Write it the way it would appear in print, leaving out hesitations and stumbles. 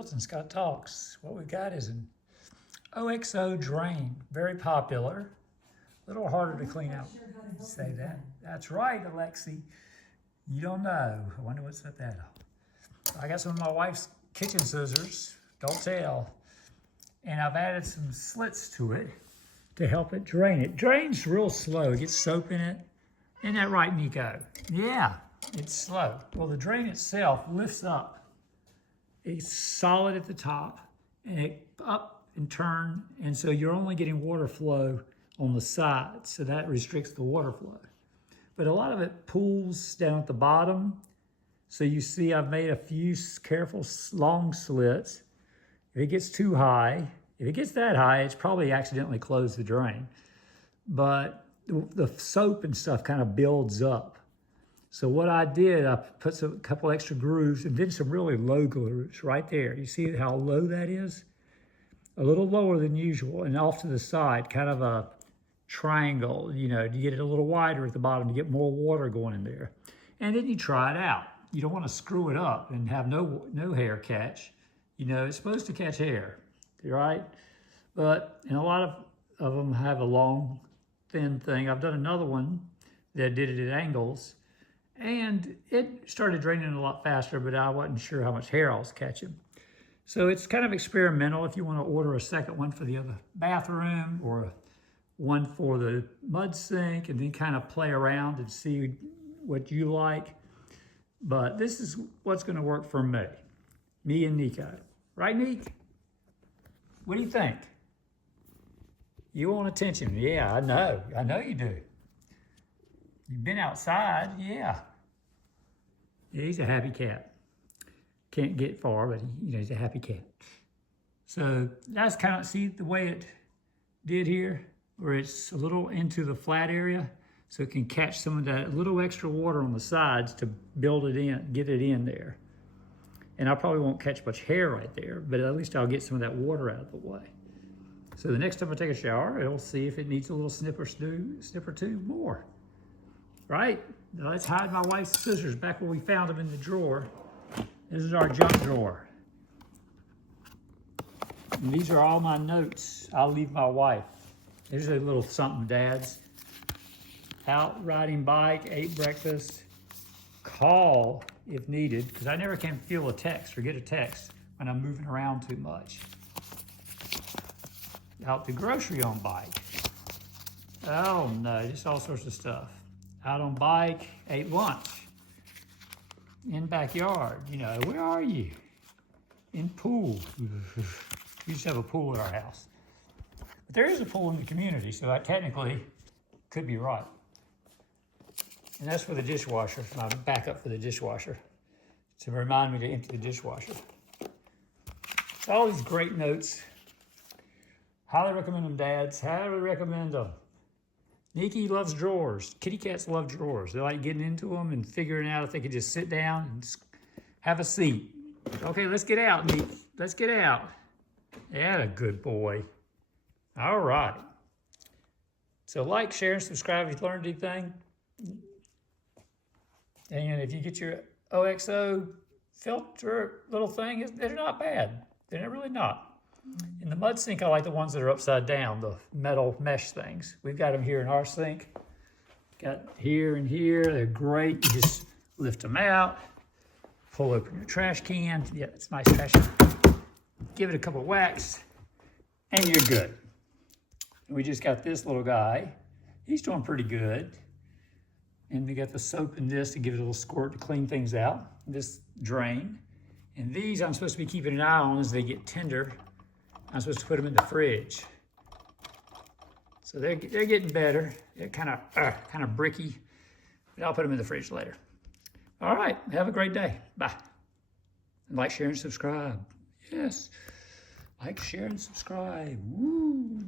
Wilton Scott Talks. What we got is an OXO drain, very popular. A little harder to clean out. Say that. That's right, Alexi. You don't know. I wonder what's at that. I got some of my wife's kitchen scissors. Don't tell. And I've added some slits to it to help it drain. It drains real slow. It gets soap in it. Isn't that right, Nico? Yeah, it's slow. Well, the drain itself lifts up. It's solid at the top, and it up and turn, and so you're only getting water flow on the sides, so that restricts the water flow. But a lot of it pools down at the bottom, so you see I've made a few careful long slits. If it gets too high, if it gets that high, it's probably accidentally closed the drain. But the soap and stuff kind of builds up. So what I did, I put a couple extra grooves and then some really low grooves right there. You see how low that is? A little lower than usual, and off to the side, kind of a triangle, you know, to get it a little wider at the bottom to get more water going in there. And then you try it out. You don't want to screw it up and have no hair catch. You know, it's supposed to catch hair, right? But, and a lot of them have a long, thin thing. I've done another one that did it at angles, and it started draining a lot faster, but I wasn't sure how much hair I was catching. So it's kind of experimental if you want to order a second one for the other bathroom or one for the mud sink, and then kind of play around and see what you like. But this is what's going to work for me and Nico. Right, Nick? What do you think? You want attention? Yeah, I know you do. You've been outside, yeah. Yeah, he's a happy cat. Can't get far, but he's a happy cat. So that's kind of, see the way it did here, where it's a little into the flat area, so it can catch some of that little extra water on the sides to build it in, get it in there. And I probably won't catch much hair right there, but at least I'll get some of that water out of the way. So the next time I take a shower, it'll see if it needs a little snip or two more. Right? Now let's hide my wife's scissors back where we found them in the drawer. This is our junk drawer. And these are all my notes I'll leave my wife. There's a little something, dads. Out riding bike, ate breakfast, call if needed, because I never can feel a text or get a text when I'm moving around too much. Out the grocery on bike. Oh no, just all sorts of stuff. Out on bike, ate lunch. In backyard, you know, where are you? In pool. We used to have a pool at our house. But there is a pool in the community, so I technically could be right. And that's for the dishwasher, my backup for the dishwasher, to remind me to empty the dishwasher. So all these great notes. Highly recommend them, dads. Highly recommend them. Nikki loves drawers. Kitty cats love drawers. They like getting into them and figuring out if they could just sit down and have a seat. Okay, let's get out, Nick. Let's get out. Yeah, a good boy. All right. So like, share, and subscribe if you learned anything. And if you get your OXO filter little thing, they're not bad. They're really not. In the mud sink, I like the ones that are upside down, the metal mesh things. We've got them here in our sink. Got here and here. They're great. You just lift them out, pull open your trash can. Yeah, it's nice trash can. Give it a couple whacks, and you're good. And we just got this little guy. He's doing pretty good. And we got the soap in this to give it a little squirt to clean things out. This drain. And these I'm supposed to be keeping an eye on as they get tender. I'm supposed to put them in the fridge. So they're getting better. They're kind of bricky, but I'll put them in the fridge later. All right, have a great day. Bye. And like, share, and subscribe. Yes, like, share, and subscribe. Woo.